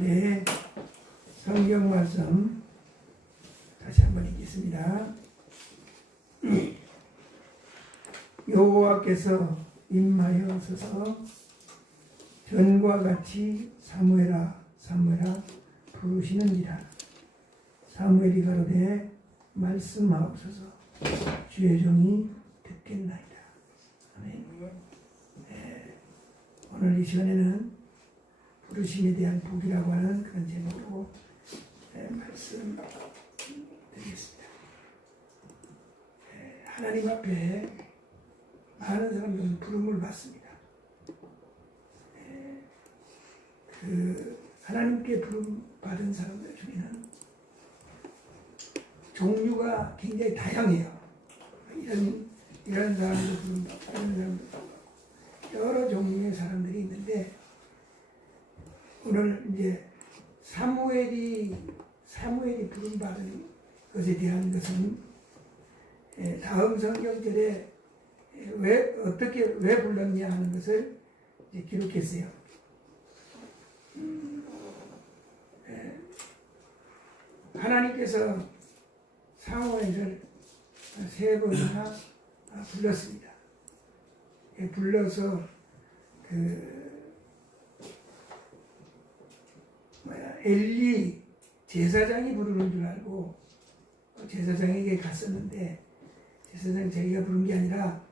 네, 성경 말씀 다시 한번 읽겠습니다. 여호와께서 임하여서서 전과 같이 사무엘아 사무엘아 부르시는지라. 사무엘이 가로되 말씀하옵소서 주의 종이 듣겠나이다. 아멘. 네, 오늘 이 시간에는 부르심에 대한 복이라고 하는 그런 제목으로 말씀드리겠습니다. 하나님 앞에 많은 사람들은 부름을 받습니다. 하나님께 부름 받은 사람들 중에는 종류가 굉장히 다양해요. 이런 사람도 부름 받고 이런 사람도 부름 받고 여러 종류의 사람들이 있는데, 오늘 이제 사무엘이 부름 받은 것에 대한 것은 다음 성경절에 왜 불렀냐 하는 것을 이제 기록했어요. 하나님께서 사무엘을 3번이나 불렀습니다. 불러서 엘리 제사장이 부르는 줄 알고 제사장에게 갔었는데, 제사장이 자기가 부른 게 아니라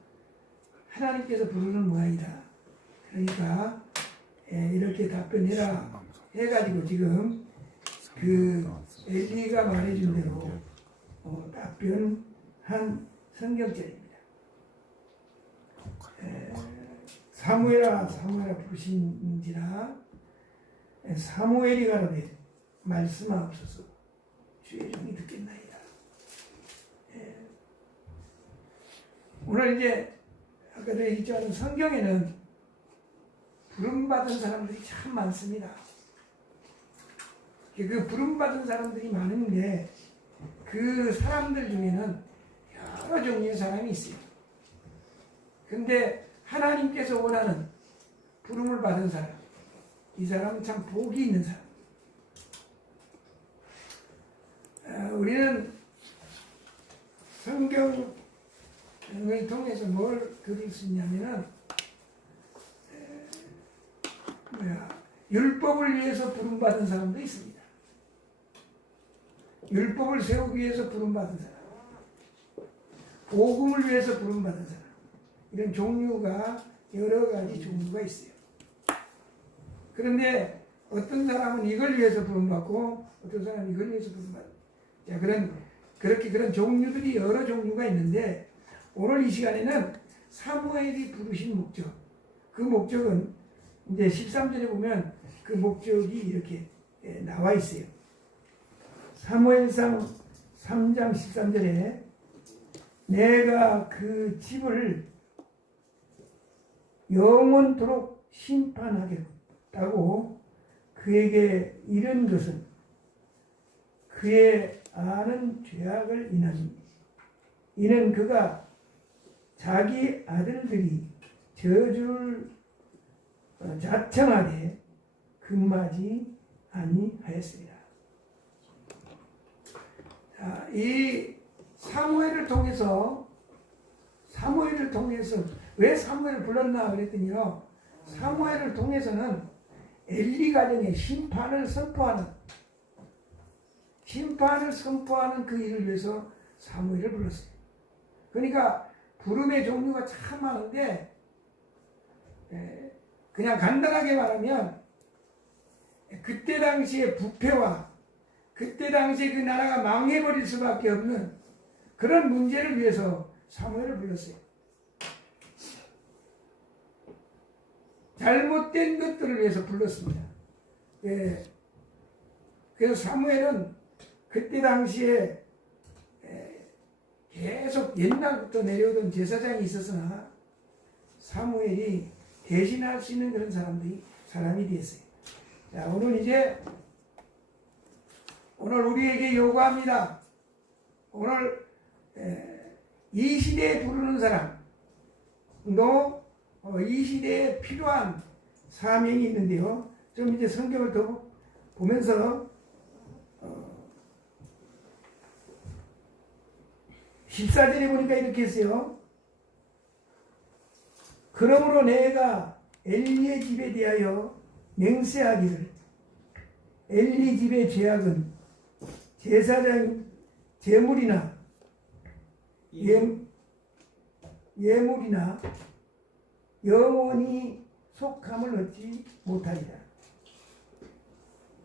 하나님께서 부르는 모양이다. 그러니까 이렇게 답변해라 해가지고 지금 엘리가 말해준 대로 답변한 성경절입니다. 사무엘아 사무엘아 부르신지라. 사무엘이 가로되 말씀하옵소서 주의 종이 듣겠나이다. 오늘 이제 아까도 얘기했지만 성경에는 부름받은 사람들이 참 많습니다. 그 부름받은 사람들이 많은데 그 사람들 중에는 여러 종류의 사람이 있어요. 근데 하나님께서 원하는 부름을 받은 사람, 이 사람은 참 복이 있는 사람. 우리는 성경을 통해서 뭘 들을 수 있냐면은 율법을 위해서 부름받은 사람도 있습니다. 율법을 세우기 위해서 부름받은 사람, 복음을 위해서 부름받은 사람, 이런 종류가 여러 가지 종류가 있어요. 그런데 어떤 사람은 이걸 위해서 부름받고 어떤 사람은 이걸 위해서 부름받고, 그런 종류들이 여러 종류가 있는데, 오늘 이 시간에는 사무엘이 부르신 목적, 그 목적은 이제 13절에 보면 그 목적이 이렇게 나와 있어요. 사무엘상 3장 13절에 내가 그 집을 영원토록 심판하겠다고 그에게 이른 것은 그의 아는 죄악을 인하니, 이는 그가 자기 아들들이 저주를 자청하되 금하지 아니하였습니다. 자, 이 사무엘을 통해서 왜 사무엘을 불렀나 그랬더니요, 사무엘을 통해서는 엘리 가정의 심판을 선포하는 그 일을 위해서 사무엘을 불렀어요. 그러니까 부름의 종류가 참 많은데, 그냥 간단하게 말하면 그때 당시의 부패와 그때 당시에 그 나라가 망해버릴 수밖에 없는 그런 문제를 위해서 사무엘을 불렀어요. 잘못된 것들을 위해서 불렀습니다. 그래서 사무엘은 그때 당시에 계속 옛날부터 내려오던 제사장이 있었으나 사무엘이 대신할 수 있는 그런 사람이 되었어요. 자, 오늘 우리에게 요구합니다. 오늘 이 시대에 부르는 사람도 이 시대에 필요한 사명이 있는데요. 좀 이제 성경을 더 보면서 14절에 보니까 이렇게 했어요. 그러므로 내가 엘리의 집에 대하여 맹세하기를, 엘리 집의 죄악은 제사장 제물이나 예물이나 영원히 속함을 얻지 못하리라.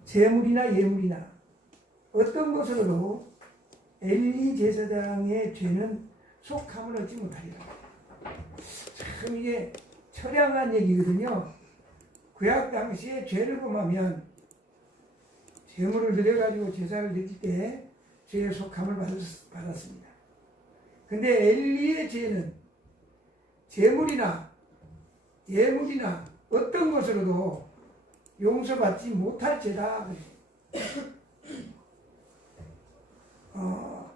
제물이나 예물이나 어떤 것으로도 엘리 제사장의 죄는 속함을 얻지 못하리라. 참 이게 처량한 얘기거든요. 구약 당시에 죄를 범하면 제물을 드려가지고 제사를 드릴 때 죄의 속함을 받았습니다. 근데 엘리의 죄는 제물이나 예물이나 어떤 것으로도 용서받지 못할 죄다.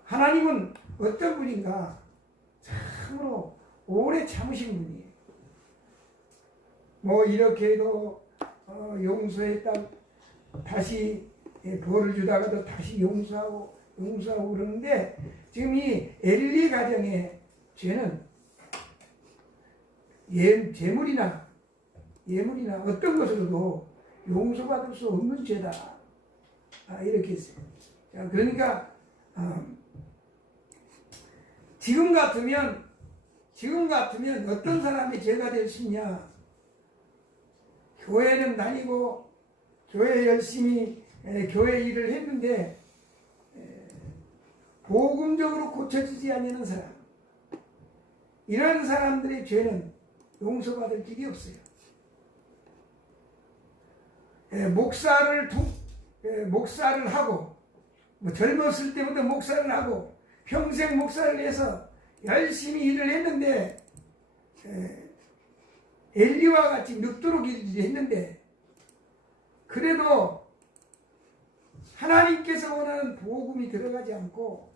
하나님은 어떤 분인가? 참으로 오래 참으신 분이에요. 뭐 이렇게 해도 용서했다 다시 벌을 주다가도 다시 용서하고 그러는데, 지금 이 엘리 가정의 죄는 제물이나 예물이나 어떤 것으로도 용서받을 수 없는 죄다. 이렇게 했어요. 자, 그러니까 지금 같으면 어떤 사람이 죄가 될 수 있냐? 교회는 다니고 교회 열심히 교회 일을 했는데 복음적으로 고쳐지지 않는 사람, 이런 사람들의 죄는 용서받을 길이 없어요. 목사를 하고, 젊었을 때부터 목사를 하고 평생 목사를 해서 열심히 일을 했는데, 엘리와 같이 늙도록 일을 했는데, 그래도 하나님께서 원하는 복음이 들어가지 않고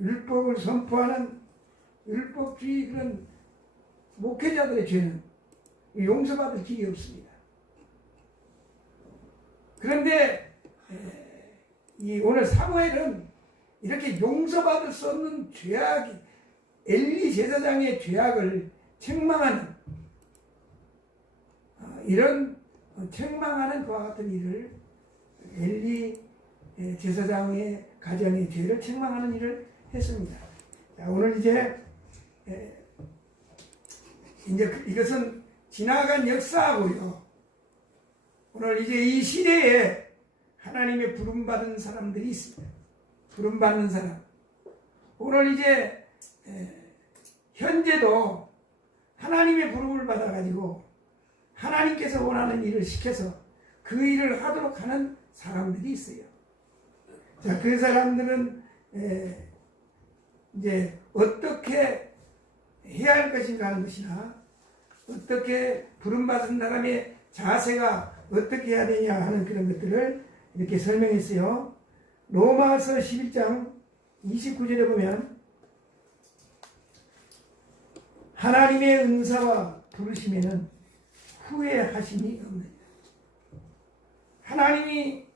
율법을 선포하는 율법주의 그런 목회자들의 죄는 용서받을 길이 없습니다. 그런데 오늘 사무엘은 이렇게 용서받을 수 없는 죄악이, 엘리 제사장의 죄악을 책망하는 이런 책망하는 그와 같은 일을, 엘리 제사장의 가정의 죄를 책망하는 일을 했습니다. 자, 오늘 이제 이것은 지나간 역사고요. 오늘 이제 이 시대에 하나님의 부름받은 사람들이 있습니다. 부름받는 사람. 오늘 이제 현재도 하나님의 부름을 받아가지고 하나님께서 원하는 일을 시켜서 그 일을 하도록 하는 사람들이 있어요. 자, 그 사람들은 이제 어떻게 해야 할 것인가 하는 것이나, 어떻게 부름받은 사람의 자세가 어떻게 해야 되냐 하는 그런 것들을 이렇게 설명했어요. 로마서 11장 29절에 보면 하나님의 은사와 부르심에는 후회하심이 없느니라. 하나님의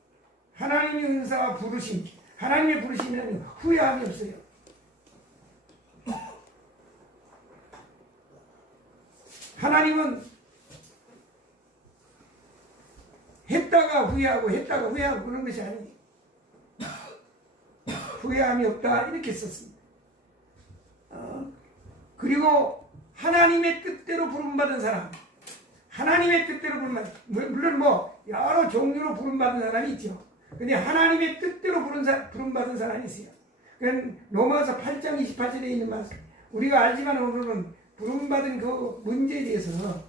은사와 부르심, 하나님의 부르심에는 후회함이 없어요. 하나님은 했다가 후회하고 그런 것이 아니에요. 후회함이 없다 이렇게 썼습니다. 그리고 하나님의 뜻대로 부름받은 사람, 하나님의 뜻대로 부름받은, 물론 뭐 여러 종류로 부름받은 사람이 있죠. 근데 하나님의 뜻대로 부름받은 사람이 있어요. 그건 로마서 8장 28절에 있는 말씀, 우리가 알지만 오늘은 부름받은 그 문제에 대해서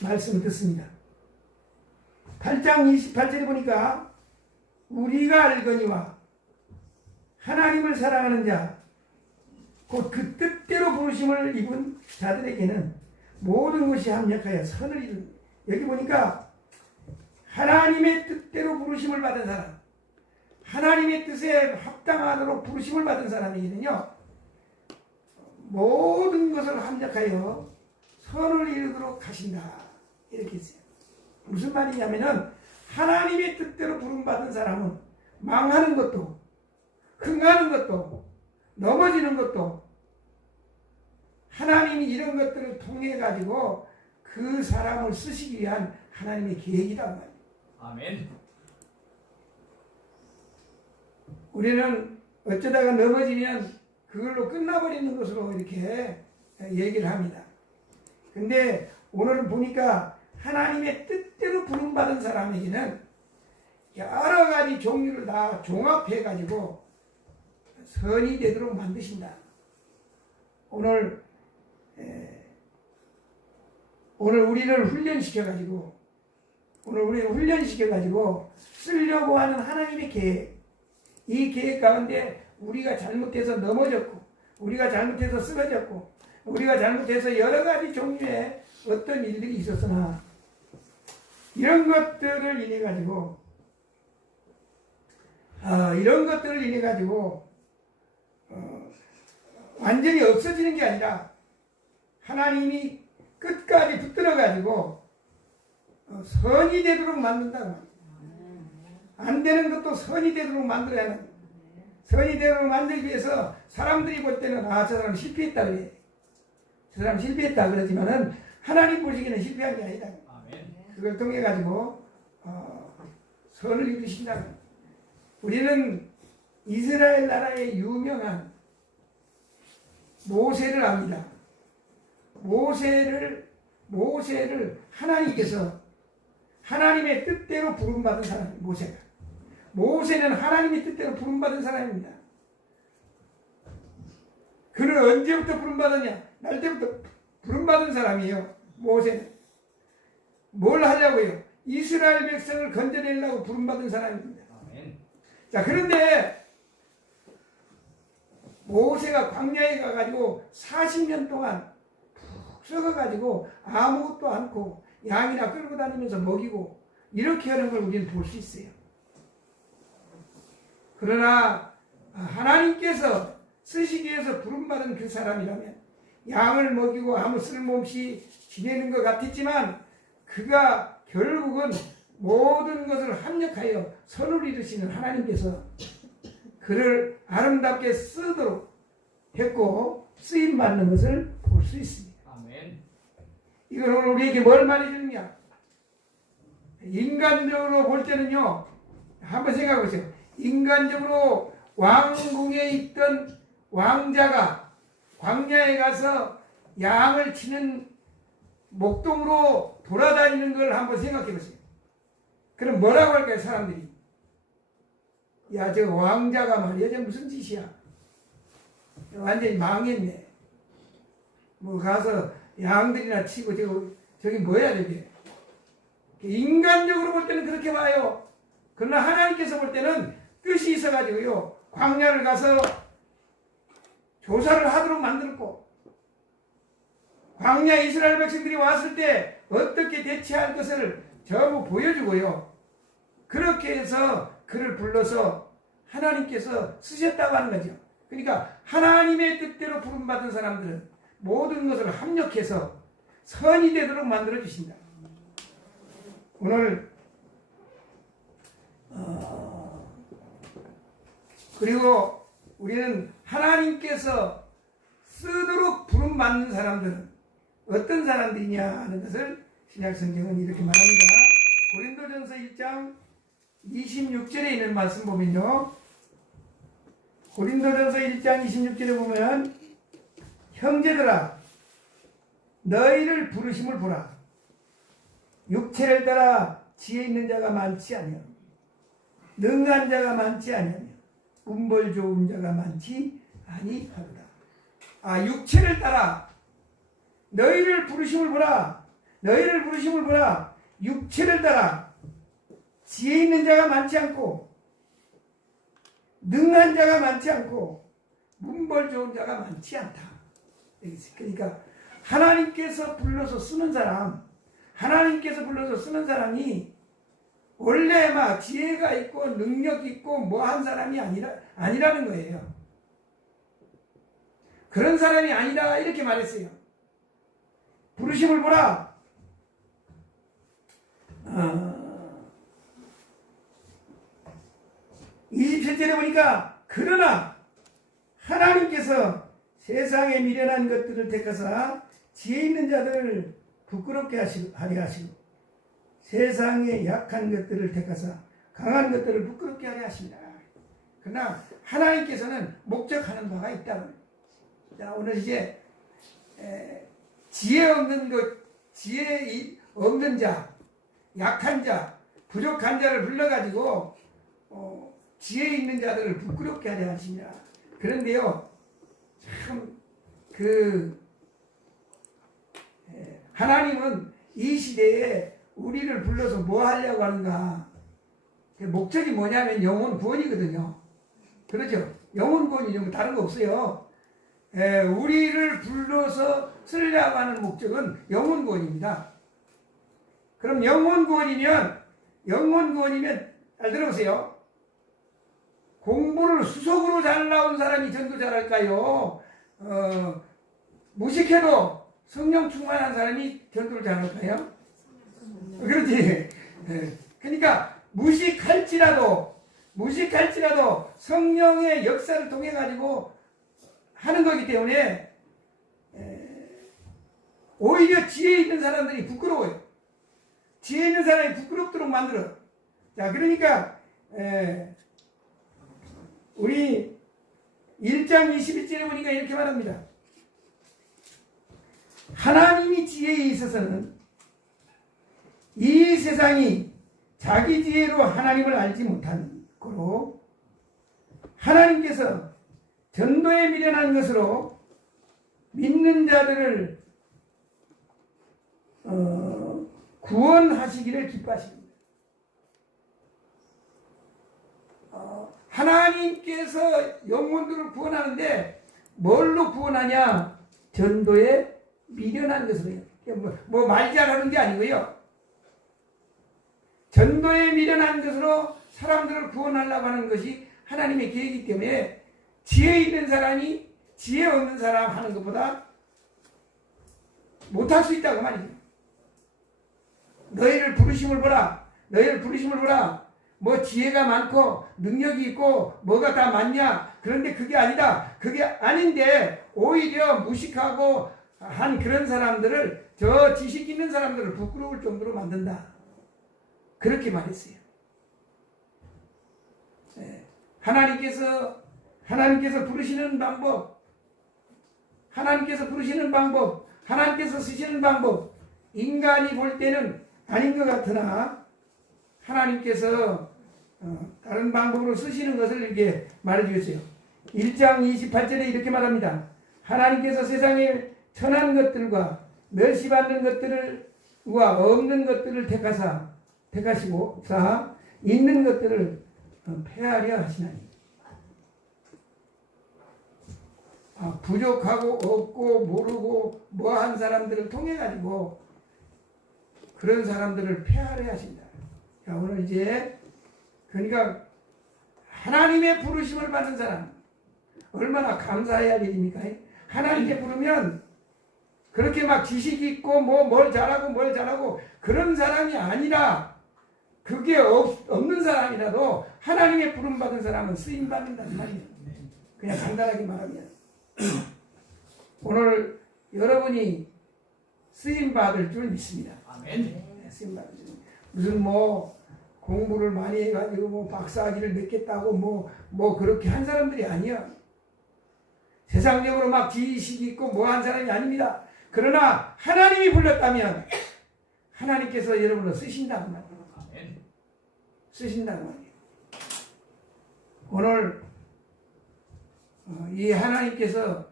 말씀을 듣습니다. 8장 28절에 보니까 우리가 알거니와 하나님을 사랑하는 자, 곧 그 뜻대로 부르심을 입은 자들에게는 모든 것이 합력하여 선을 이룬. 여기 보니까 하나님의 뜻대로 부르심을 받은 사람, 하나님의 뜻에 합당하도록 부르심을 받은 사람에게는요, 모든 것을 합력하여 선을 이루도록 하신다 이렇게 했어요. 무슨 말이냐면은 하나님의 뜻대로 부름받은 사람은 망하는 것도 흥하는 것도 넘어지는 것도 하나님이 이런 것들을 통해 가지고 그 사람을 쓰시기 위한 하나님의 계획이란 말이에요. 아멘. 우리는 어쩌다가 넘어지면 그걸로 끝나버리는 것으로 이렇게 얘기를 합니다. 근데 오늘 보니까 하나님의 뜻대로 부름받은 사람에게는 여러 가지 종류를 다 종합해 가지고 선이 되도록 만드신다. 오늘 우리를 훈련시켜 가지고 쓰려고 하는 하나님의 계획, 이 계획 가운데 우리가 잘못해서 넘어졌고, 우리가 잘못해서 쓰러졌고, 우리가 잘못해서 여러 가지 종류의 어떤 일들이 있었으나 이런 것들을 인해 가지고 완전히 없어지는 게 아니라 하나님이 끝까지 붙들어 가지고 선이 되도록 만든다고. 안 되는 것도 선이 되도록 만들어야 하는. 선이 되도록 만들기 위해서 사람들이 볼 때는 저 사람 실패했다 그래. 저 사람 실패했다 그러지만은 하나님 보시기에는 실패한 게 아니다. 그걸 통해 가지고 선을 이루신다. 우리는 이스라엘 나라의 유명한 모세를 압니다. 모세를 하나님께서 하나님의 뜻대로 부름받은 사람입니다. 모세는 하나님의 뜻대로 부름받은 사람입니다. 그는 언제부터 부름받았냐? 날 때부터 부름받은 사람이에요. 모세는 뭘 하려고요? 이스라엘 백성을 건져내려고 부름받은 사람입니다. 아멘. 자, 그런데 모세가 광야에 가가지고 40년 동안 푹 썩어가지고 아무것도 않고 양이나 끌고 다니면서 먹이고 이렇게 하는 걸 우리는 볼 수 있어요. 그러나 하나님께서 쓰시기 위해서 부름받은 그 사람이라면 양을 먹이고 아무 쓸모없이 지내는 것 같았지만 그가 결국은 모든 것을 합력하여 선을 이루시는 하나님께서 그를 아름답게 쓰도록 했고 쓰임받는 것을 볼 수 있습니다. 아멘. 이건 오늘 우리에게 뭘 말해주느냐? 인간적으로 볼 때는요, 한번 생각해 보세요. 인간적으로 왕궁에 있던 왕자가 광야에 가서 양을 치는 목동으로 돌아다니는 걸 한번 생각해 보세요. 그럼 뭐라고 할까요, 사람들이? 야, 저 왕자가 말이야, 저 무슨 짓이야? 완전히 망했네. 뭐 가서 양들이나 치고 저기 뭐야, 저게? 인간적으로 볼 때는 그렇게 봐요. 그러나 하나님께서 볼 때는 뜻이 있어가지고요, 광야를 가서 조사를 하도록 만들었고, 광야 이스라엘 백성들이 왔을 때 어떻게 대처할 것을 전부 보여주고요. 그렇게 해서 그를 불러서 하나님께서 쓰셨다고 하는 거죠. 그러니까 하나님의 뜻대로 부름받은 사람들은 모든 것을 합력해서 선이 되도록 만들어 주신다. 오늘 그리고 우리는 하나님께서 쓰도록 부름받는 사람들은 어떤 사람들이냐 하는 것을 신약성경은 이렇게 말합니다. 고린도전서 1장 26절에 있는 말씀 보면요, 고린도전서 1장 26절에 보면 형제들아 너희를 부르심을 보라. 육체를 따라 지혜 있는 자가 많지 아니하며 능한 자가 많지 아니하며 운벌 좋은 자가 많지 아니하도다. 육체를 따라 너희를 부르심을 보라. 너희를 부르심을 보라. 육체를 따라 지혜 있는 자가 많지 않고 능한 자가 많지 않고 문벌 좋은 자가 많지 않다. 그러니까 하나님께서 불러서 쓰는 사람, 하나님께서 불러서 쓰는 사람이 원래 막 지혜가 있고 능력 있고 뭐한 사람이 아니라는 거예요. 그런 사람이 아니다 이렇게 말했어요. 부르심을 보라. 27절에 보니까 그러나 하나님께서 세상에 미련한 것들을 택하사 지혜 있는 자들을 부끄럽게 하려 하시고 세상에 약한 것들을 택하사 강한 것들을 부끄럽게 하려 하십니다. 그러나 하나님께서는 목적하는 바가 있다. 자, 오늘 이제 지혜 없는 자, 약한 자, 부족한 자를 불러가지고 지혜 있는 자들을 부끄럽게 하려 하십니다. 그런데요, 참 하나님은 이 시대에 우리를 불러서 뭐 하려고 하는가? 그 목적이 뭐냐면 영혼 구원이거든요. 그렇죠? 영혼 구원이죠. 다른 거 없어요. 우리를 불러서 쓰려고 하는 목적은 영혼 구원입니다. 그럼 영혼 구원이면 잘 들어보세요. 공부를 수석으로 잘 나온 사람이 전도 잘할까요? 무식해도 성령 충만한 사람이 전도를 잘할까요? 그렇지. 그러니까 무식할지라도 성령의 역사를 통해 가지고 하는 거기 때문에 오히려 지혜 있는 사람들이 부끄러워요. 지혜 있는 사람이 부끄럽도록 만들어. 자, 그러니까 우리 1장 21절에 보니까 이렇게 말합니다. 하나님이 지혜에 있어서는 이 세상이 자기 지혜로 하나님을 알지 못한 거로 하나님께서 전도에 미련한 것으로 믿는 자들을 구원하시기를 기뻐하십니다. 하나님께서 영혼들을 구원하는데 뭘로 구원하냐? 전도에 미련한 것으로요. 뭐 말 잘하는 게 아니고요. 전도에 미련한 것으로 사람들을 구원하려고 하는 것이 하나님의 계획이기 때문에 지혜 있는 사람이 지혜 없는 사람 하는 것보다 못할 수 있다고 말이죠. 너희를 부르심을 보라. 뭐 지혜가 많고 능력이 있고 뭐가 다 많냐? 그런데 그게 아니다. 그게 아닌데 오히려 무식하고 한 그런 사람들을, 저 지식 있는 사람들을 부끄러울 정도로 만든다. 그렇게 말했어요. 하나님께서 부르시는 방법, 하나님께서 쓰시는 방법, 인간이 볼 때는 아닌 것 같으나 하나님께서 다른 방법으로 쓰시는 것을 이렇게 말해주셨어요. 1장 28절에 이렇게 말합니다. 하나님께서 세상에 천한 것들과 멸시받는 것들과 없는 것들을 택하시고 있는 것들을 폐하려 하시나니. 부족하고 없고 모르고 뭐한 사람들을 통해 가지고 그런 사람들을 폐하려 하신다. 자, 오늘 이제 그러니까 하나님의 부르심을 받는 사람 얼마나 감사해야 할 일입니까? 하나님께 부르면 그렇게 막 지식이 있고 뭘 잘하고 그런 사람이 아니라, 그게 없는 사람이라도 하나님의 부름 받은 사람은 쓰임 받는다는 말이에요. 그냥 간단하게 말하면 오늘 여러분이 쓰임 받을 줄 믿습니다. 아멘. 쓰임 받을 줄. 무슨 공부를 많이 해가지고 박사학위를 맺겠다고 그렇게 한 사람들이 아니야. 세상적으로 막 지식이 있고 한 사람이 아닙니다. 그러나 하나님이 불렀다면 하나님께서 여러분을 쓰신다고 말이에요. 쓰신다고 말이에요. 오늘 이 하나님께서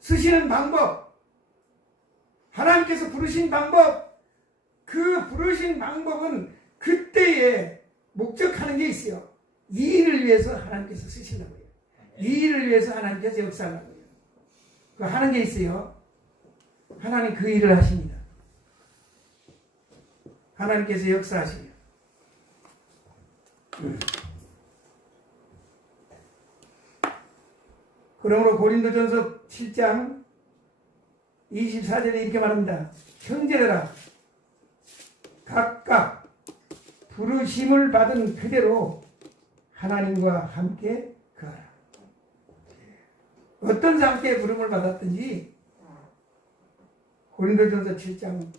쓰시는 방법, 하나님께서 부르신 방법, 그 부르신 방법은 그때에 목적하는 게 있어요. 이 일을 위해서 하나님께서 쓰신다고요. 이 일을 위해서 하나님께서 역사하려고요. 그 하는 게 있어요. 하나님 그 일을 하십니다. 하나님께서 역사하시요. 그러므로 고린도전서 7장 24절에 이렇게 말합니다. 형제들아 각각 부르심을 받은 그대로 하나님과 함께 거하라. 어떤 상태의 부름을 받았든지 고린도전서 7장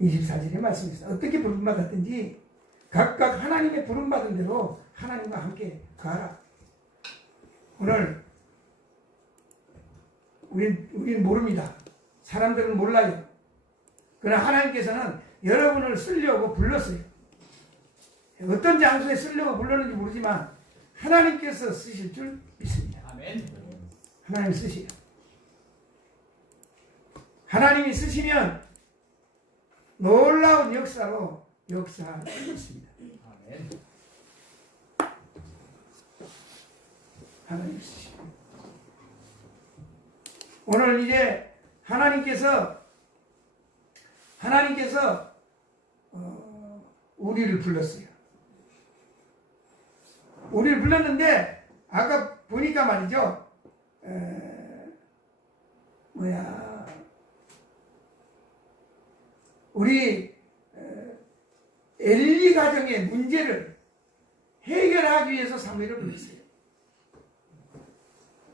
24절에 말씀했습니다. 어떻게 부름 받았든지 각각 하나님의 부름 받은 대로 하나님과 함께 가라. 오늘 우린 모릅니다. 사람들은 몰라요. 그러나 하나님께서는 여러분을 쓰려고 불렀어요. 어떤 장소에 쓰려고 불렀는지 모르지만 하나님께서 쓰실 줄 믿습니다. 아멘. 하나님 쓰시요. 하나님이 쓰시면 놀라운 역사로 역사할 수 있습니다. 아멘. 하나님 쓰시고 오늘 이제 하나님께서 우리를 불렀어요. 우리를 불렀는데 아까 보니까 말이죠. 우리 엘리 가정의 문제를 해결하기 위해서 사무엘을 불렀어요.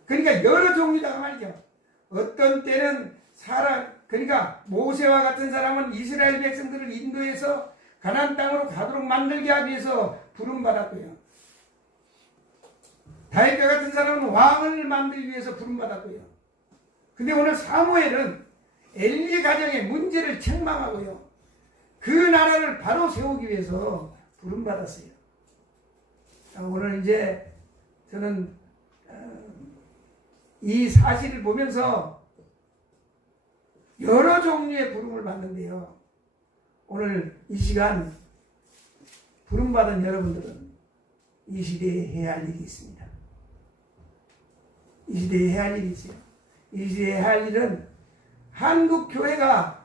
그러니까 여러 종류다가 말이죠. 어떤 때는 그러니까 모세와 같은 사람은 이스라엘 백성들을 인도해서 가나안 땅으로 가도록 만들게 하기 위해서 부름받았고요. 다윗과 같은 사람은 왕을 만들기 위해서 부름받았고요. 근데 오늘 사무엘은 엘리 가정의 문제를 책망하고요. 그 나라를 바로 세우기 위해서 부름받았어요. 오늘 이제 저는 이 사실을 보면서 여러 종류의 부름을 받는데요. 오늘 이 시간 부름받은 여러분들은 이 시대에 해야 할 일이 있습니다. 이 시대에 해야 할 일이 있어요. 이 시대에 해야 할 일은 한국 교회가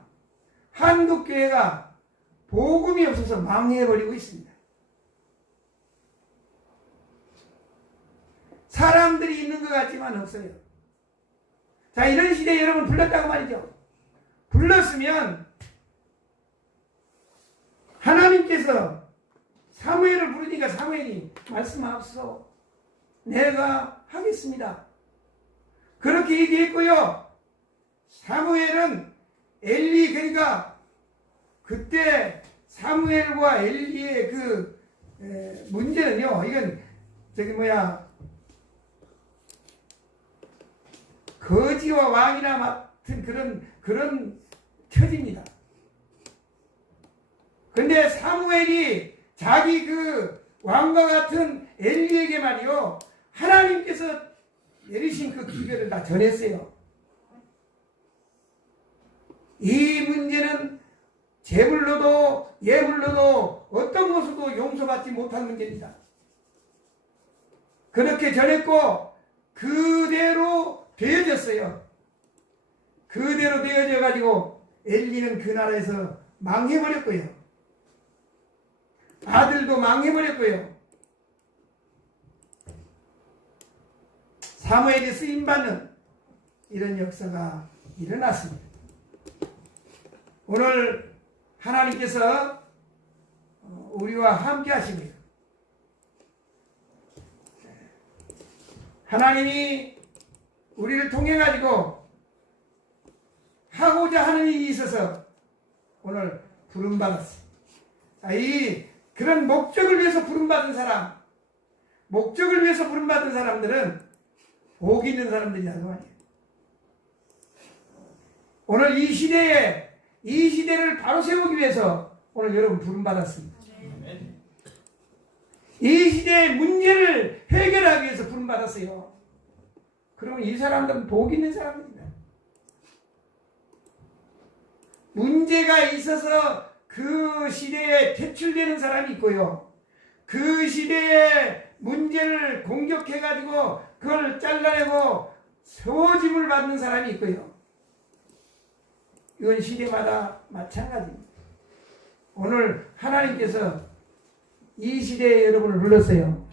복음이 없어서 망해버리고 있습니다. 사람들이 있는 것 같지만 없어요. 자, 이런 시대에 여러분 불렀다고 말이죠. 불렀으면 하나님께서 사무엘을 부르니까 사무엘이 말씀하옵소서 내가 하겠습니다. 그렇게 얘기했고요. 사무엘은 엘리 그러니까 그때 사무엘과 엘리의 그 문제는요. 이건 거지와 왕이나 같은 그런 처지입니다. 근데 사무엘이 자기 그 왕과 같은 엘리에게 말이요. 하나님께서 내리신 그 기별을 다 전했어요. 이 문제는 제물로도 예물로도 어떤 것으로도 용서받지 못할 문제입니다. 그렇게 전했고 그대로 되어졌어요. 그대로 되어져 가지고 엘리는 그 나라에서 망해버렸고요. 아들도 망해버렸고요. 사무엘이 쓰임받는 이런 역사가 일어났습니다. 오늘 하나님께서 우리와 함께 하시고요. 하나님이 우리를 통해 가지고 하고자 하는 일이 있어서 오늘 부름받았어요. 그런 목적을 위해서 부름받은 사람들은 복 있는 사람들이라는 말이에요. 오늘 이 시대를 바로 세우기 위해서 오늘 여러분 부름받았습니다. 이 시대의 문제를 해결하기 위해서 부름받았어요. 그러면 이 사람들은 복 있는 사람입니다. 문제가 있어서 그 시대에 퇴출되는 사람이 있고요. 그 시대의 문제를 공격해가지고 그걸 잘라내고 소집을 받는 사람이 있고요. 이건 시대마다 마찬가지입니다. 오늘 하나님께서 이 시대에 여러분을 불렀어요.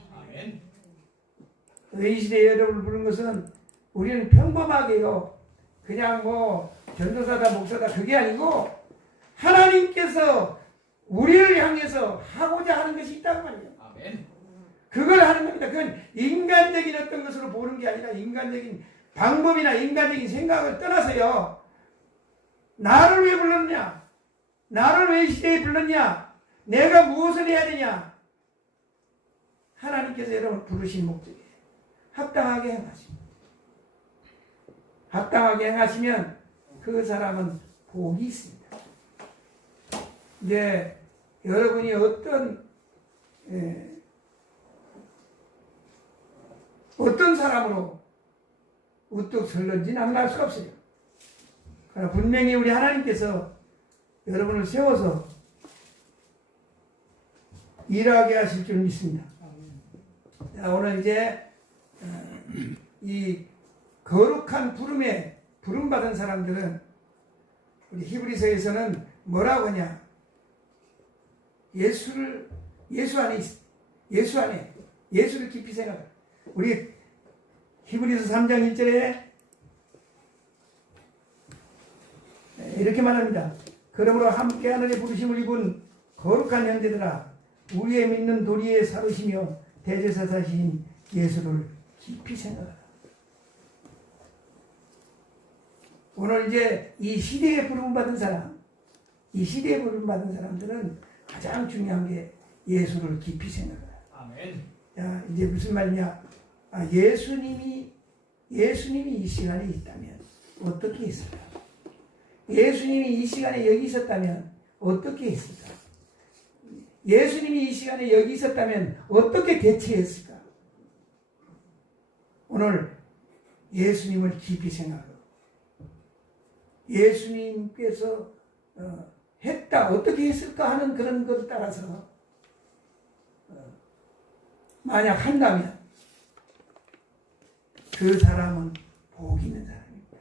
이 시대에 여러분을 부른 것은 우리는 평범하게요. 그냥 뭐 전도사다 목사다 그게 아니고 하나님께서 우리를 향해서 하고자 하는 것이 있다고 말이에요. 아멘. 그걸 하는 겁니다. 그건 인간적인 어떤 것으로 보는 게 아니라 인간적인 방법이나 인간적인 생각을 떠나서요. 나를 왜 불렀냐? 나를 왜 이 시대에 불렀냐? 내가 무엇을 해야 되냐? 하나님께서 여러분 부르신 목적이에요. 합당하게 행하십니다. 합당하게 행하시면 그 사람은 복이 있습니다. 이제 여러분이 어떤 사람으로 우뚝 설는지는 아무나 알 수가 없어요. 그러나 분명히 우리 하나님께서 여러분을 세워서 일하게 하실 줄 믿습니다. 자, 오늘 이제 이 거룩한 부름에 부름받은 사람들은 우리 히브리서에서는 뭐라고 하냐? 예수 안에 예수를 깊이 생각하라. 우리 히브리서 3장 1절에 이렇게 말합니다. 그러므로 함께 하늘의 부르심을 입은 거룩한 형제들아, 우리의 믿는 도리에 사르시며 대제사장이신 예수를 깊이 생각하라. 오늘 이제 이 시대에 부름받은 사람, 이 시대에 부름받은 사람들은 가장 중요한 게 예수를 깊이 생각하라. 아멘. 야, 이제 무슨 말이냐? 예수님이 이 시간에 있다면 어떻게 했을까? 예수님이 이 시간에 여기 있었다면 어떻게 했을까? 예수님이 이 시간에 여기 있었다면 어떻게 대처했을까? 오늘 예수님을 깊이 생각하고 예수님께서 했다, 어떻게 했을까 하는 그런 것을 따라서 만약 한다면 그 사람은 복 있는 사람입니다.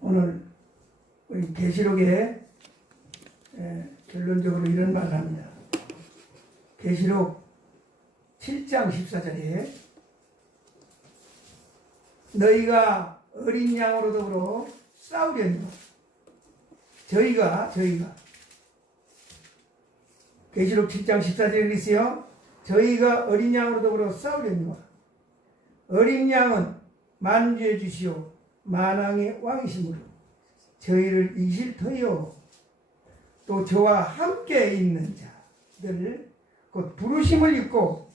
오늘 우리 계시록에 결론적으로 이런 말을 합니다. 계시록 7장 14절에 너희가 어린 양으로 더불어 싸우려니와 저희가 계시록 7장 14절에 있어요. 저희가 어린 양으로 더불어 싸우려니와 어린 양은 만주해 주시오 만왕의 왕이시므로 저희를 이길 터이요 또 저와 함께 있는 자들을 곧 부르심을 입고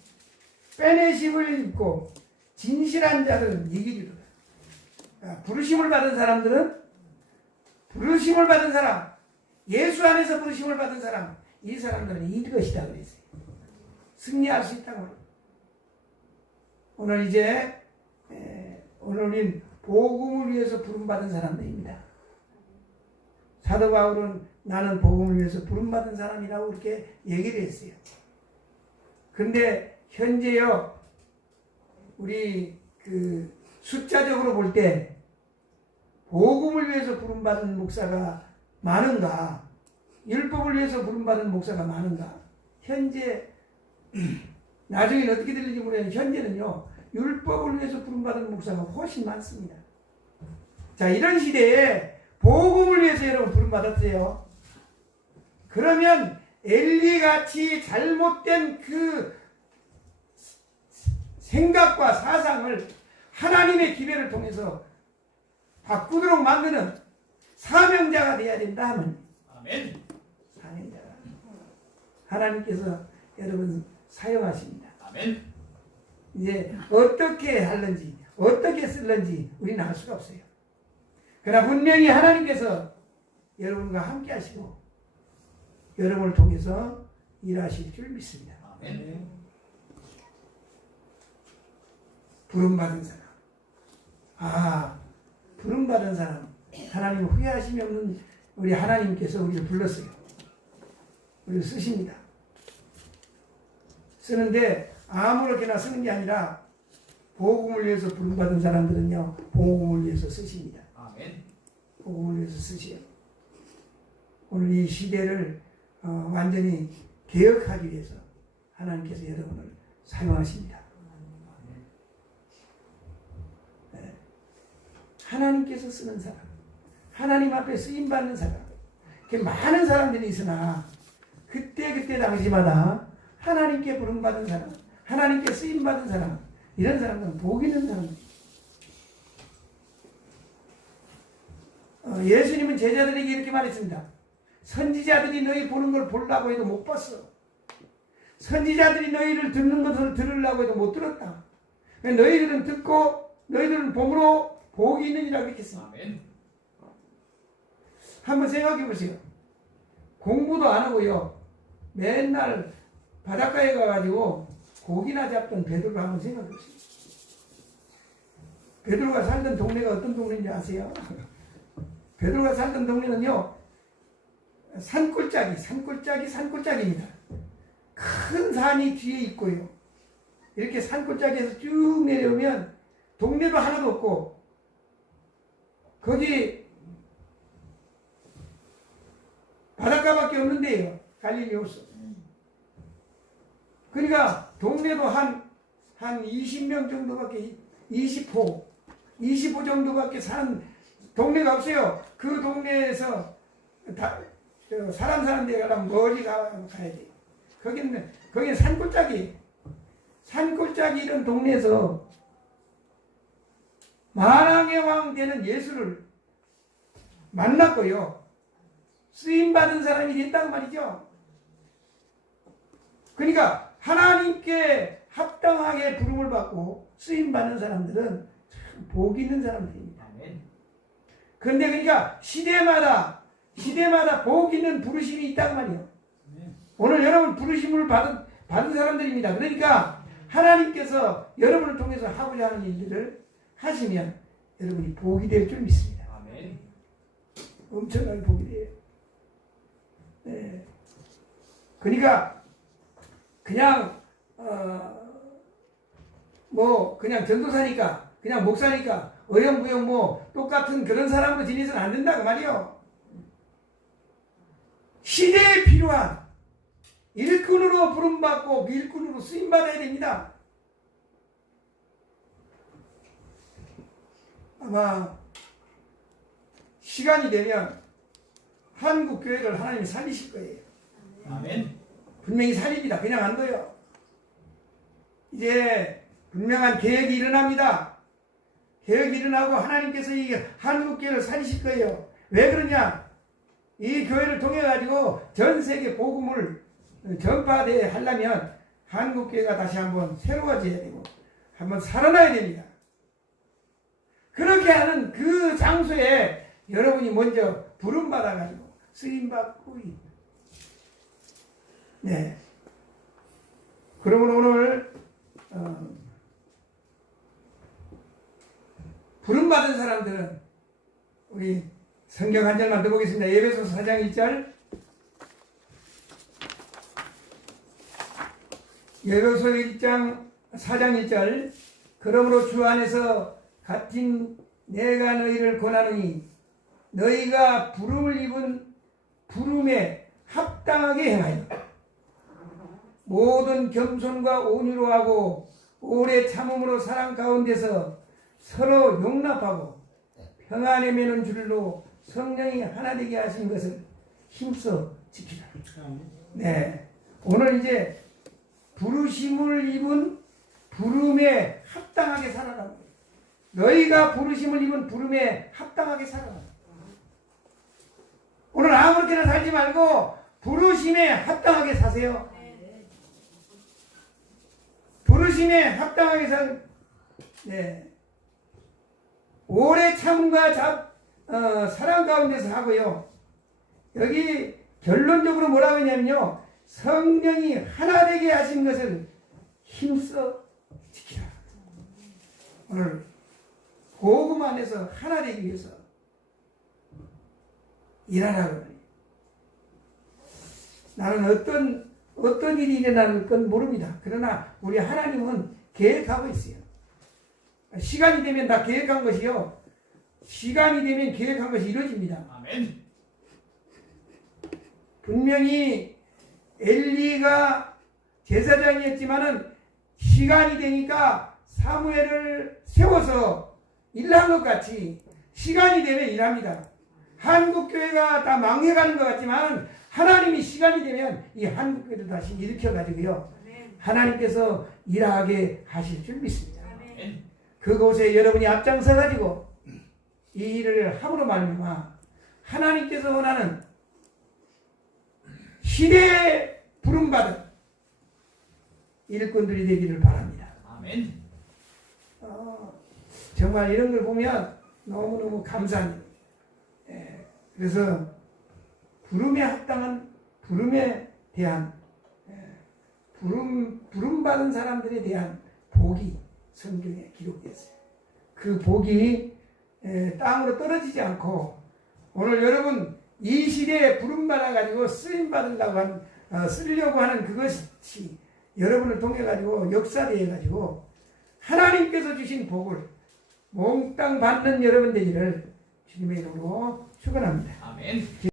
빼내심을 입고 진실한 자들은 이기리로다. 부르심을 받은 사람들은 부르심을 받은 사람, 예수 안에서 부르심을 받은 사람, 이 사람들은 이길 것이다 그랬어요. 승리할 수 있다고. 오늘 이제 오늘 우린 복음을 위해서 부름받은 사람들입니다. 사도 바울은 나는 복음을 위해서 부름받은 사람이라고 그렇게 얘기를 했어요. 근데 현재요, 우리 그 숫자적으로 볼 때 복음을 위해서 부름받은 목사가 많은가, 율법을 위해서 부름받은 목사가 많은가? 현재 나중에는 어떻게 될지 모르겠는데 현재는요, 율법을 위해서 부름받은 목사가 훨씬 많습니다. 자, 이런 시대에 복음을 위해서 여러분 부름받았어요. 그러면 엘리같이 잘못된 그 생각과 사상을 하나님의 기회를 통해서 바꾸도록 만드는 사명자가 되어야 된다 하면 아멘. 사명자가 하나님께서 여러분 사용하십니다. 아멘. 이제 어떻게 하는지 어떻게 쓸는지 우리는 알 수가 없어요. 그러나 분명히 하나님께서 여러분과 함께 하시고 여러분을 통해서 일하실 줄 믿습니다. 아멘. 부름받은 사람. 부름받은 사람. 하나님 후회하심이 없는 우리 하나님께서 우리를 불렀어요. 우리를 쓰십니다. 쓰는데 아무렇게나 쓰는 게 아니라 복음을 위해서 부름받은 사람들은요, 복음을 위해서 쓰십니다. 아멘. 복음을 위해서 쓰시요. 오늘 이 시대를 완전히 개혁하기 위해서 하나님께서 여러분을 사용하십니다. 네. 하나님께서 쓰는 사람, 하나님 앞에 쓰임받는 사람, 이렇게 많은 사람들이 있으나 그때 당시마다 하나님께 부름받은 사람, 하나님께 쓰임받은 사람, 이런 사람들은 복 있는 사람들. 예수님은 제자들에게 이렇게 말했습니다. 선지자들이 너희 보는 걸 보려고 해도 못 봤어. 선지자들이 너희를 듣는 것을 들으려고 해도 못 들었다. 너희들은 듣고 너희들은 봄으로 복이 있느니라 그랬겠습니다. 한번 생각해 보세요. 공부도 안 하고요. 맨날 바닷가에 가가지고 고기나 잡던 베드로를 한번 생각해 보세요. 베드로가 살던 동네가 어떤 동네인지 아세요? 베드로가 살던 동네는요, 산골짜기입니다. 큰 산이 뒤에 있고요. 이렇게 산골짜기에서 쭉 내려오면 동네도 하나도 없고, 거기 바닷가밖에 없는데요. 갈릴리 호수. 그러니까 동네도 한 20명 정도밖에, 20호 정도밖에 사는 동네가 없어요. 그 동네에서 사람 사는 데 가려면 멀리 가야 돼요. 거기는 산골짜기 이런 동네에서 만왕의 왕 되는 예수를 만났고요. 쓰임받은 사람이 됐다고 말이죠. 그러니까 하나님께 합당하게 부름을 받고 쓰임받는 사람들은 참 복 있는 사람들입니다. 그런데 그러니까 시대마다 복 있는 부르심이 있단 말이에요. 오늘 여러분 부르심을 받은 사람들입니다. 그러니까 하나님께서 여러분을 통해서 하고자 하는 일들을 하시면 여러분이 복이 될 줄 믿습니다. 아멘. 엄청난 복이 돼요. 네. 그러니까 그냥 그냥 전도사니까, 그냥 목사니까 어영부영 똑같은 그런 사람으로 지내서는 안 된다고 말이요. 시대에 필요한 일꾼으로 부름받고 일꾼으로 쓰임받아야 됩니다. 아마 시간이 되면 한국 교회를 하나님이 살리실 거예요. 아멘. 분명히 살립니다. 그냥 안 둬요. 이제 분명한 개혁이 일어납니다. 개혁이 일어나고 하나님께서 이 한국 교회를 살리실 거예요. 왜 그러냐? 이 교회를 통해 가지고 전 세계 복음을 전파되게 하려면 한국 교회가 다시 한번 새로워져야 되고 한번 살아나야 됩니다. 그렇게 하는 그 장소에 여러분이 먼저 부름받아 가지고 쓰임받고 있다. 네. 그러면 오늘 부름받은 사람들은 우리 성경 한 절만 더 보겠습니다. 에베소서 4장 1절. 에베소서 4장 1절. 그러므로 주 안에서 같은 내가 너희를 권하노니 너희가 부름을 입은 부름에 합당하게 행하여 모든 겸손과 온유로 하고 오래 참음으로 사랑 가운데서 서로 용납하고 평안에 매는 줄로 성령이 하나 되게 하신 것을 힘써 지키라. 네, 오늘 이제 부르심을 입은 부름에 합당하게 살아라. 너희가 부르심을 입은 부름에 합당하게 살아라. 오늘 아무렇게나 살지 말고 부르심에 합당하게 사세요. 부르심에 합당하게 네. 오래 참음과 사랑 가운데서 하고요. 여기 결론적으로 뭐라고 했냐면요. 성령이 하나 되게 하신 것을 힘써 지키라. 오늘 복음 안에서 하나 되기 위해서 일하라고. 나는 어떤 일이 일어날 건 모릅니다. 그러나 우리 하나님은 계획하고 있어요. 시간이 되면 다 계획한 것이요. 시간이 되면 계획한 것이 이루어집니다. 아멘. 분명히 엘리가 제사장이었지만은 시간이 되니까 사무엘을 세워서 일한 것 같이 시간이 되면 일합니다. 한국 교회가 다 망해가는 것 같지만 하나님이 시간이 되면 이 한국 교회를 다시 일으켜가지고요. 하나님께서 일하게 하실 줄 믿습니다. 그곳에 여러분이 앞장서가지고 이 일을 함으로 말미암아 하나님께서 원하는 시대에 부름받은 일꾼들이 되기를 바랍니다. 아멘. 정말 이런 걸 보면 너무너무 감사합니다. 그래서 부름에 합당한 부름에 대한 부름받은 사람들에 대한 복이 성경에 기록되었어요. 그 복이 땅으로 떨어지지 않고 오늘 여러분 이 시대에 부름받아가지고 쓰려고 하는 그것이 여러분을 통해가지고 역사되어가지고 하나님께서 주신 복을 몽땅 받는 여러분 되기를 주님의 이름으로 축원합니다. 아멘.